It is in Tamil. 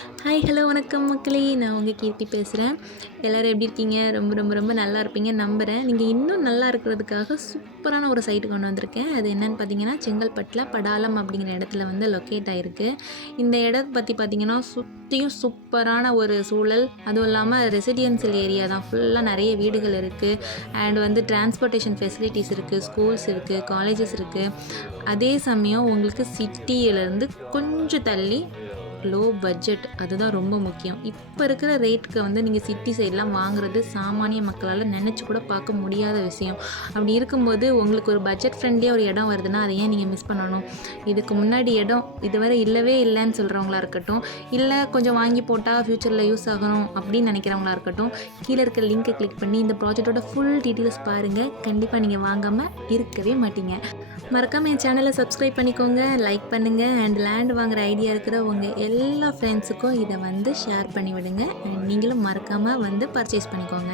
ஹாய் ஹலோ வணக்கம் மக்களே. நான் உங்கள் கீர்த்தி பேசுகிறேன் எல்லோரும் எப்படி இருக்கீங்க? ரொம்ப ரொம்ப ரொம்ப நல்லா இருப்பீங்க நம்புகிறேன் நீங்கள் இன்னும் நல்லா இருக்கிறதுக்காக சூப்பரான ஒரு சைட்டு கொண்டு வந்திருக்கேன். அது என்னென்னு பார்த்தீங்கன்னா செங்கல்பட்டில் படாலம் அப்படிங்கிற இடத்துல வந்து லொக்கேட் ஆகிருக்கு இந்த இடத்த பற்றி பார்த்தீங்கன்னா சுற்றியும் சூப்பரான ஒரு சூழல். அதுவும் இல்லாமல் ரெசிடென்சியல் ஏரியா தான். ஃபுல்லாக நிறைய வீடுகள் இருக்குது அண்ட் வந்து டிரான்ஸ்போர்ட்டேஷன் ஃபெசிலிட்டிஸ் இருக்குது ஸ்கூல்ஸ் இருக்குது காலேஜஸ் இருக்குது அதே சமயம் உங்களுக்கு சிட்டியிலேருந்து கொஞ்சம் தள்ளி லோ பட்ஜெட் அதுதான் ரொம்ப முக்கியம். இப்போ இருக்கிற ரேட்டுக்கு வந்து நீங்கள் சிட்டி சைட்லாம் வாங்குறது சாமானிய மக்களால் நினச்சி கூட பார்க்க முடியாத விஷயம். அப்படி இருக்கும்போது உங்களுக்கு ஒரு பட்ஜெட் ஃப்ரெண்ட்லியாக ஒரு இடம் வருதுன்னா அதை ஏன் நீங்கள் மிஸ் பண்ணணும்? இதுக்கு முன்னாடி இடம் இதுவரை இல்லவே இல்லைன்னு சொல்கிறவங்களா இருக்கட்டும் இல்லை கொஞ்சம் வாங்கி போட்டால் ஃப்யூச்சரில் யூஸ் ஆகணும் அப்படின்னு நினைக்கிறவங்களா இருக்கட்டும் கீழே இருக்க லிங்க்கை கிளிக் பண்ணி இந்த ப்ராஜெக்ட்டோட ஃபுல் டீட்டெயில்ஸ் பாருங்கள் கண்டிப்பாக நீங்கள் வாங்காமல் இருக்கவே மாட்டீங்க. மறக்காமல் என் சேனலை சப்ஸ்கிரைப் பண்ணிக்கோங்க லைக் பண்ணுங்கள் அண்ட் லேண்ட் வாங்குகிற ஐடியா இருக்கிற உங்கள் எல்லா ஃப்ரெண்ட்ஸுக்கும் இதை வந்து ஷேர் பண்ணி விடுங்க அண்ட் நீங்களும் மறக்காமல் வந்து பர்ச்சேஸ் பண்ணிக்கோங்க.